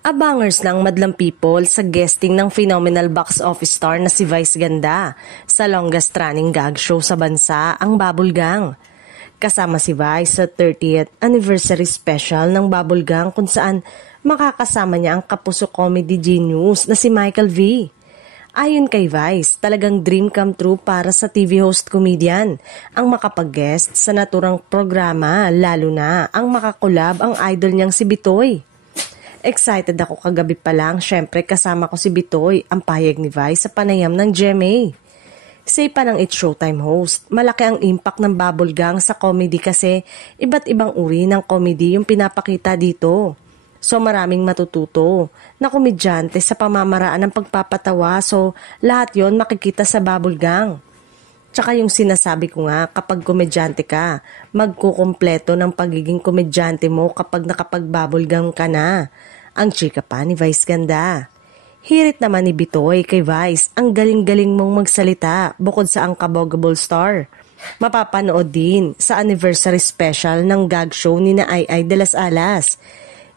Abangers ng madlang people sa guesting ng phenomenal box office star na si Vice Ganda sa longest running gag show sa bansa, ang Bubble Gang. Kasama si Vice sa 30th anniversary special ng Bubble Gang kung saan makakasama niya ang kapuso comedy genius na si Michael V. Ayon kay Vice, talagang dream come true para sa TV host comedian ang makapag-guest sa naturang programa, lalo na ang makakulab ang idol niyang si Bitoy. Excited ako kagabi pa lang, syempre kasama ko si Bitoy, ang payag ni Vice sa panayam ng GMA. Say pa ng It's Showtime host, malaki ang impact ng Bubble Gang sa comedy kasi iba't ibang uri ng comedy yung pinapakita dito. So maraming matututo na komedyante sa pamamaraan ng pagpapatawa, so lahat yon makikita sa Bubble Gang. Tsaka yung sinasabi ko nga, kapag komedyante ka, magkukumpleto ng pagiging komedyante mo kapag nakapag-Bubble Gang ka na. Ang chika pa ni Vice Ganda. Hirit naman ni Bitoy kay Vice, ang galing-galing mong magsalita bukod sa ang kabogable star. Mapapanood din sa anniversary special ng gag show ni na Ai de las Alas,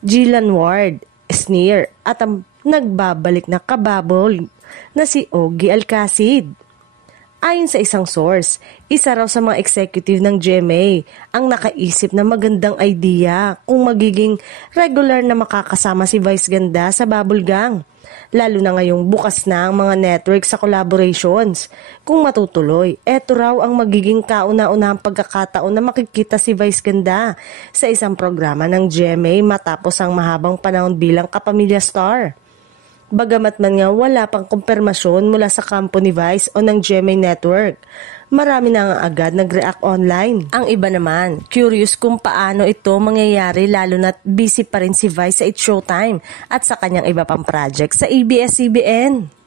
Gillan Ward, Sneer at ang nagbabalik na kababol na si Ogie Alcacid. Ayon sa isang source, isa raw sa mga executive ng GMA ang nakaisip na magandang idea kung magiging regular na makakasama si Vice Ganda sa Bubble Gang. Lalo na ngayong bukas na ang mga network sa collaborations. Kung matutuloy, eto raw ang magiging kauna-unahang pagkakataon na makikita si Vice Ganda sa isang programa ng GMA matapos ang mahabang panahon bilang kapamilya star. Bagamat man nga wala pang kumpirmasyon mula sa kampo ni Vice o ng GMA Network, marami na nga agad nag-react online. Ang iba naman, curious kung paano ito mangyayari lalo na't busy pa rin si Vice sa It's Showtime at sa kanyang iba pang project sa ABS-CBN.